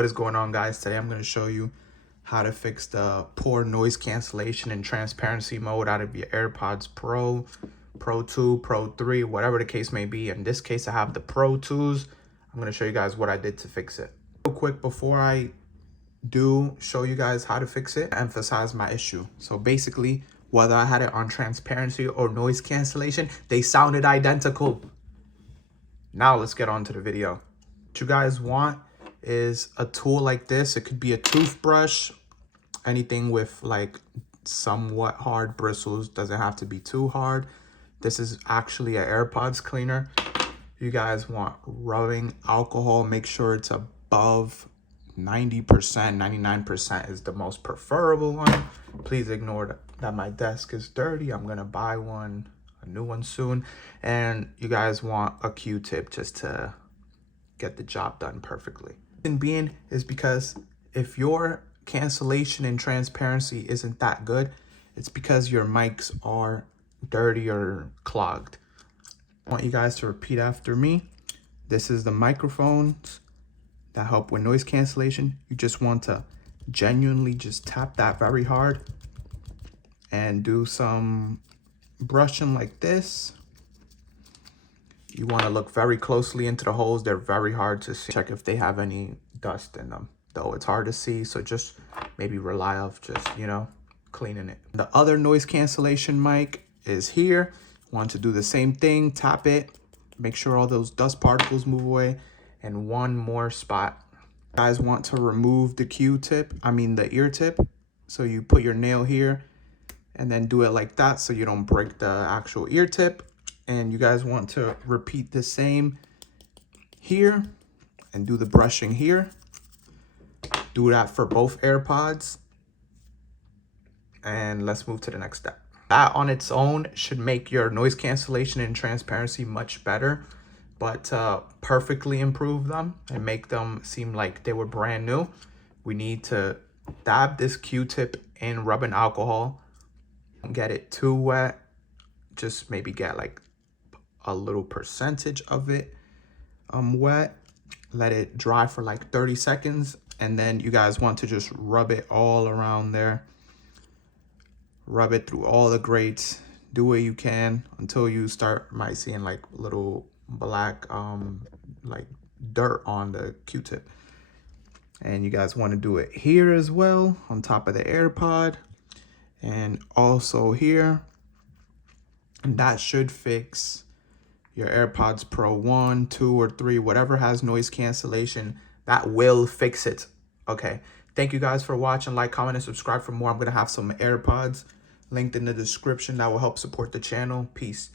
What is going on, guys? Today I'm going to show you how to fix the poor noise cancellation and transparency mode out of your AirPods Pro, Pro 2, Pro 3, whatever the case may be. In this case, I have the Pro 2s. I'm going to show you guys what I did to fix it. Real quick, before I do show you guys how to fix it, emphasize my issue. So basically, whether I had it on transparency or noise cancellation, they sounded identical. Now let's get on to the video. What you guys want is a tool like this. It could be a toothbrush, anything with like somewhat hard bristles, doesn't have to be too hard. This is actually an AirPods cleaner. You guys want rubbing alcohol, make sure it's above 90%, 99% is the most preferable one. Please ignore that my desk is dirty. I'm gonna buy a new one soon. And you guys want a Q-tip just to get the job done perfectly. Reason being is because if your cancellation and transparency isn't that good, it's because your mics are dirty or clogged. I want you guys to repeat after me. This is the microphones that help with noise cancellation. You just want to genuinely just tap that very hard and do some brushing like this. You want to look very closely into the holes. They're very hard to see. Check if they have any dust in them, though it's hard to see. So just maybe rely off just, cleaning it. The other noise cancellation mic is here. Want to do the same thing, tap it, make sure all those dust particles move away. And one more spot. You guys want to remove the the ear tip. So you put your nail here and then do it like that so you don't break the actual ear tip. And you guys want to repeat the same here and do the brushing here. Do that for both AirPods. And let's move to the next step. That on its own should make your noise cancellation and transparency much better. But to perfectly improve them and make them seem like they were brand new, we need to dab this Q-tip in rubbing alcohol. Don't get it too wet. Just maybe get like a little percentage of it wet. Let it dry for like 30 seconds. And then you guys want to just rub it all around there. Rub it through all the grates. Do what you can until you might seeing like little black like dirt on the Q-tip. And you guys want to do it here as well on top of the AirPod and also here. And that should fix your AirPods Pro 1, 2, or 3, whatever has noise cancellation. That will fix it. Okay, thank you guys for watching. Like, comment, and subscribe for more. I'm gonna have some AirPods linked in the description that will help support the channel. Peace.